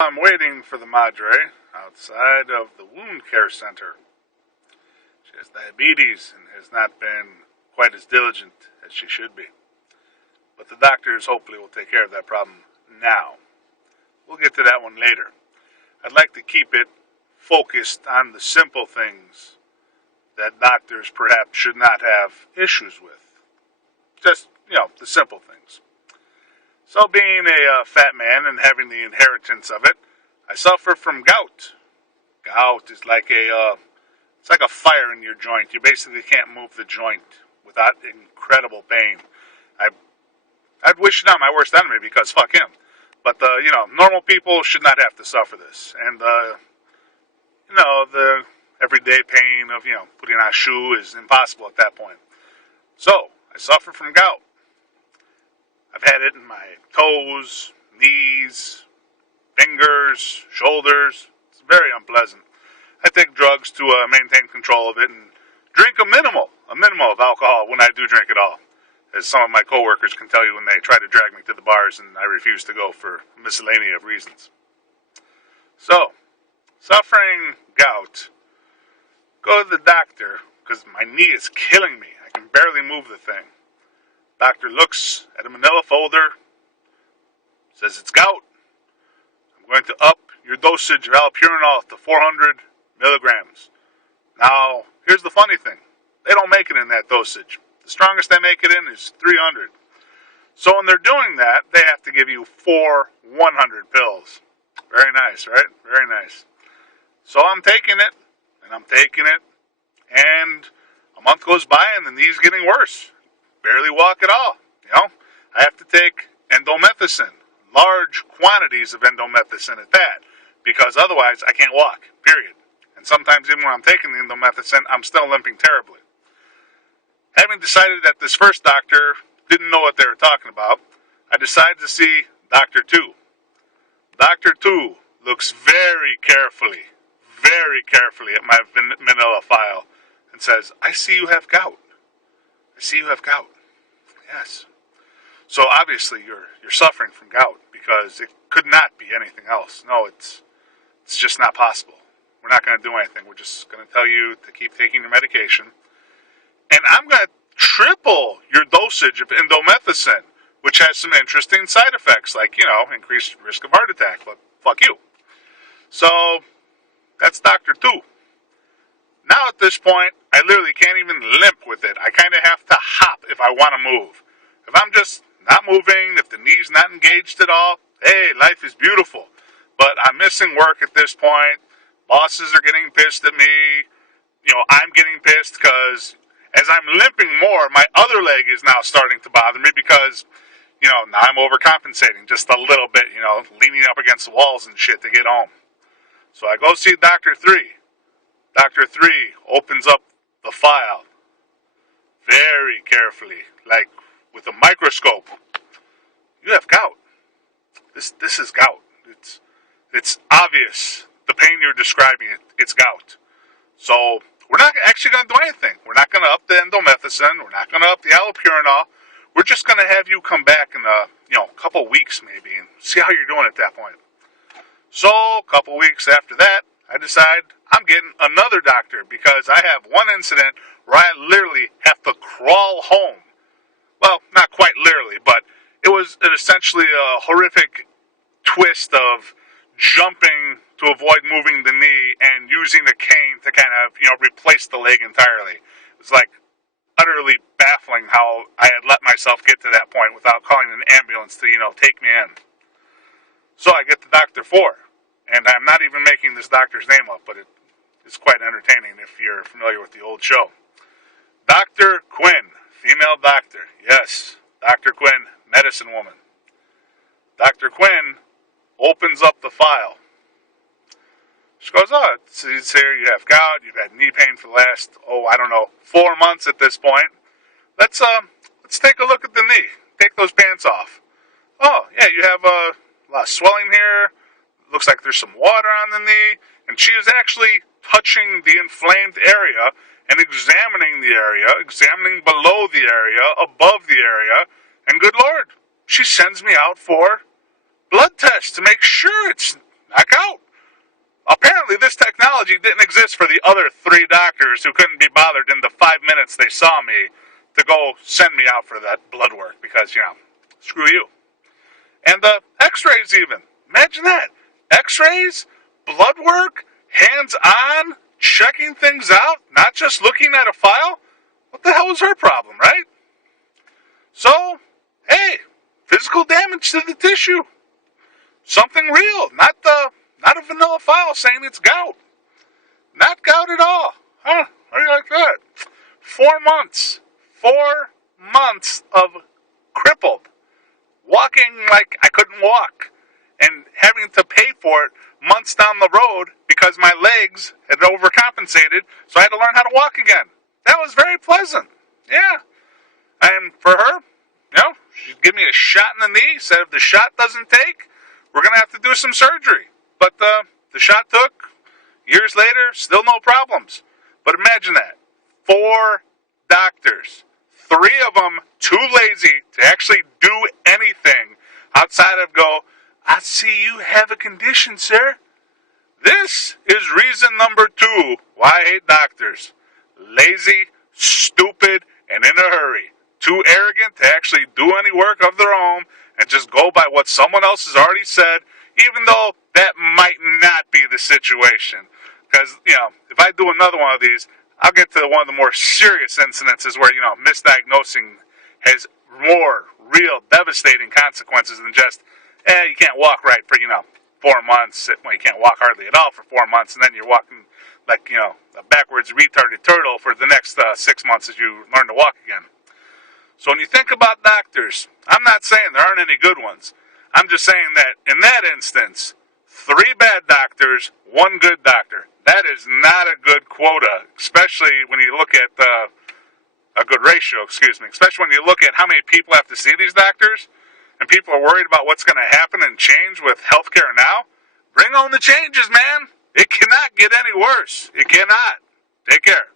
I'm waiting for the Madre outside of the wound care center. She has diabetes and has not been quite as diligent as she should be. But the doctors hopefully will take care of that problem now. We'll get to that one later. I'd like to keep it focused on the simple things that doctors perhaps should not have issues with. Just, the simple things. So being a fat man and having the inheritance of it, I suffer from gout. Gout is like it's like a fire in your joint. You basically can't move the joint without incredible pain. I'd wish it on my worst enemy because fuck him. But normal people should not have to suffer this. And the everyday pain of putting on a shoe is impossible at that point. So I suffer from gout. I've had it in my toes, knees, fingers, shoulders. It's very unpleasant. I take drugs to maintain control of it and drink a minimal of alcohol when I do drink at all. As some of my coworkers can tell you when they try to drag me to the bars and I refuse to go for a miscellany of reasons. So, suffering gout. Go to the doctor because my knee is killing me. I can barely move the thing. Doctor looks at a manila folder, says it's gout. I'm going to up your dosage of allopurinol to 400 milligrams. Now, here's the funny thing. They don't make it in that dosage. The strongest they make it in is 300. So when they're doing that, they have to give you 4 100 pills. Very nice, right? Very nice. So I'm taking it, and a month goes by and the knee's getting worse. Barely walk at all. I have to take endomethacin, large quantities of endomethacin at that, because otherwise I can't walk, period. And sometimes even when I'm taking the endomethacin, I'm still limping terribly. Having decided that this first doctor didn't know what they were talking about, I decided to see Dr. 2. Dr. 2 looks very carefully at my manila file and says, I see you have gout. Yes. So obviously you're suffering from gout because it could not be anything else. No, it's just not possible. We're not going to do anything. We're just going to tell you to keep taking your medication. And I'm going to triple your dosage of indomethacin, which has some interesting side effects like, increased risk of heart attack. But fuck you. So that's Dr. 2. Now at this point, I literally can't even limp with it. I kind of have to hop if I want to move. If I'm just not moving, if the knee's not engaged at all, hey, life is beautiful. But I'm missing work at this point. Bosses are getting pissed at me. I'm getting pissed because as I'm limping more, my other leg is now starting to bother me because, now I'm overcompensating just a little bit, leaning up against the walls and shit to get home. So I go see Dr. 3. Dr. 3 opens up the file very carefully, like with a microscope. You have gout. This is gout. It's obvious. The pain you're describing, it's gout. So we're not actually going to do anything. We're not going to up the endomethacin. We're not going to up the allopurinol. We're just going to have you come back in a couple weeks maybe and see how you're doing at that point. So a couple weeks after that, I decide I'm getting another doctor because I have one incident where I literally have to crawl home. Well, not quite literally, but it was essentially a horrific twist of jumping to avoid moving the knee and using a cane to kind of, replace the leg entirely. It was like utterly baffling how I had let myself get to that point without calling an ambulance to, take me in. So I get to Dr. 4. And I'm not even making this doctor's name up, but it's quite entertaining if you're familiar with the old show. Dr. Quinn, female doctor. Yes, Dr. Quinn, medicine woman. Dr. Quinn opens up the file. She goes, it says here you have gout, you've had knee pain for the last, 4 months at this point. Let's take a look at the knee. Take those pants off. Oh, yeah, you have a lot of swelling here. Looks like there's some water on the knee, and she is actually touching the inflamed area and examining the area, examining below the area, above the area, and good Lord, she sends me out for blood tests to make sure it's apparently this technology didn't exist for the other 3 doctors who couldn't be bothered in the 5 minutes they saw me to go send me out for that blood work because, screw you. And the x-rays even. Imagine that. X-rays, blood work, hands-on, checking things out, not just looking at a file. What the hell was her problem, right? So, hey, physical damage to the tissue. Something real, not a vanilla file saying it's gout. Not gout at all. Huh? How do you like that? 4 months. 4 months of crippled. Walking like I couldn't walk. And having to pay for it months down the road because my legs had overcompensated, so I had to learn how to walk again. That was very pleasant. Yeah. And for her, she'd give me a shot in the knee, said if the shot doesn't take, we're going to have to do some surgery. But the shot took. Years later, still no problems. But imagine that. 4 doctors. 3 of them too lazy to actually do anything outside of go, I see you have a condition, sir. This is reason number 2 why I hate doctors. Lazy, stupid, and in a hurry. Too arrogant to actually do any work of their own and just go by what someone else has already said, even though that might not be the situation. Because, if I do another one of these, I'll get to one of the more serious incidences where, misdiagnosing has more real devastating consequences than just, you can't walk right for, 4 months. Well, you can't walk hardly at all for 4 months, and then you're walking like, a backwards retarded turtle for the next 6 months as you learn to walk again. So when you think about doctors, I'm not saying there aren't any good ones. I'm just saying that in that instance, 3 bad doctors, 1 good doctor. That is not a good quota, especially when you look at a good ratio, especially when you look at how many people have to see these doctors, and people are worried about what's going to happen and change with healthcare now. Bring on the changes, man. It cannot get any worse. It cannot. Take care.